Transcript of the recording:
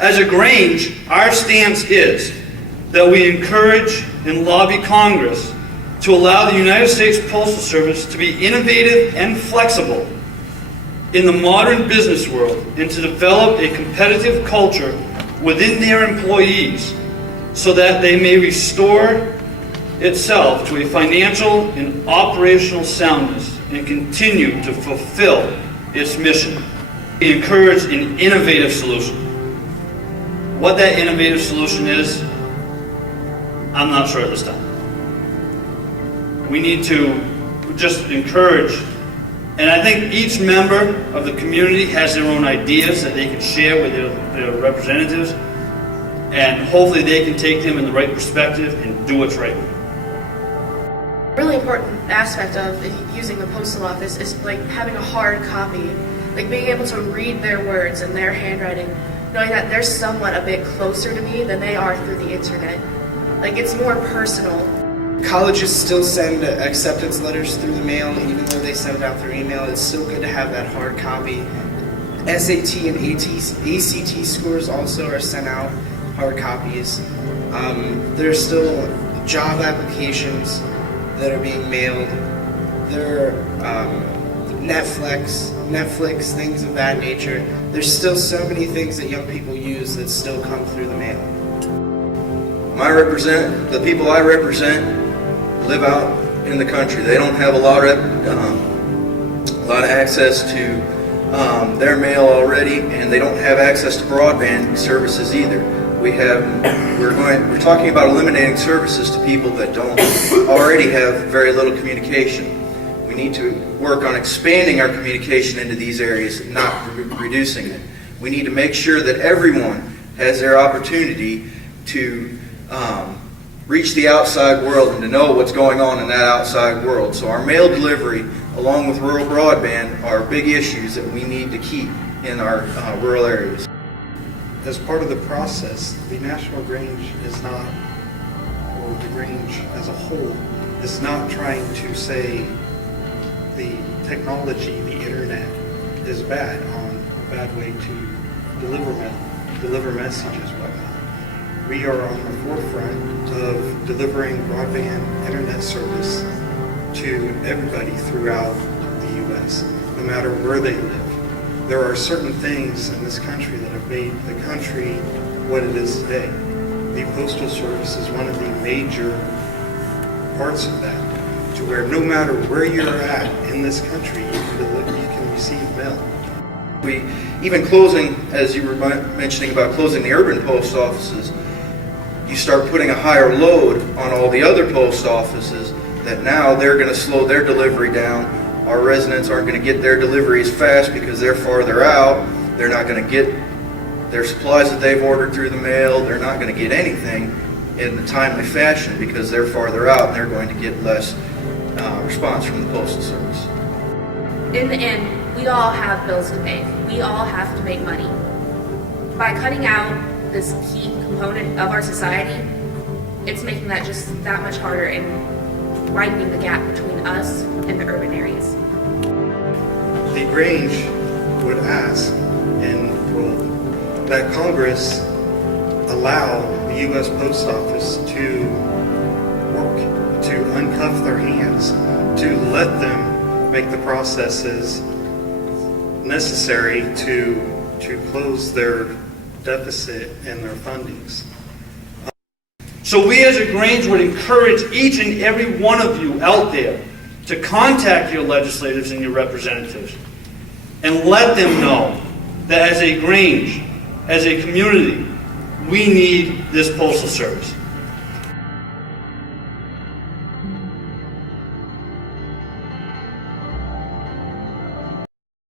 As a Grange, our stance is that we encourage and lobby Congress to allow the United States Postal Service to be innovative and flexible in the modern business world and to develop a competitive culture within their employees so that they may restore itself to a financial and operational soundness and continue to fulfill its mission. We encourage an innovative solution. What that innovative solution is, I'm not sure at this time. We need to just encourage, and I think each member of the community has their own ideas that they can share with their representatives, and hopefully they can take them in the right perspective and do what's right. A really important aspect of using the postal office is like having a hard copy, like being able to read their words and their handwriting, knowing that they're somewhat a bit closer to me than they are through the internet. Like, it's more personal. Colleges still send acceptance letters through the mail, even though they send it out through email. It's still good to have that hard copy. SAT and ACT scores also are sent out hard copies. There's still job applications that are being mailed. There are Netflix, things of that nature. There's still so many things that young people use that still come through the mail. The people I represent live out in the country. They don't have a lot of access to their mail already, and they don't have access to broadband services either. We're talking about eliminating services to people that don't already have very little communication. We need to work on expanding our communication into these areas, not reducing it. We need to make sure that everyone has their opportunity to reach the outside world and to know what's going on in that outside world. So our mail delivery, along with rural broadband, are big issues that we need to keep in our rural areas. As part of the process, the National Grange is not, or the Grange as a whole, is not trying to say the technology, the internet, is bad, on a bad way to deliver messages, whatnot. We are on the forefront of delivering broadband internet service to everybody throughout the U.S., no matter where they live. There are certain things in this country that have made the country what it is today. The Postal Service is one of the major parts of that, to where no matter where you're at in this country, you can receive mail. Even closing, as you were mentioning about closing the urban post offices, you start putting a higher load on all the other post offices that now they're going to slow their delivery down. Our residents aren't going to get their deliveries fast because they're farther out. They're not going to get their supplies that they've ordered through the mail. They're not going to get anything in a timely fashion because they're farther out and they're going to get less response from the Postal Service. In the end, we all have bills to pay. We all have to make money. By cutting out this key component of our society, it's making that just that much harder and widening the gap between us and the urban areas. The Grange would ask that Congress allow the U.S. Post Office to work, to uncuff their hands, to let them make the processes necessary to close their deficit and their fundings. So we as a Grange would encourage each and every one of you out there to contact your legislators and your representatives and let them know that as a Grange, as a community, we need this postal service.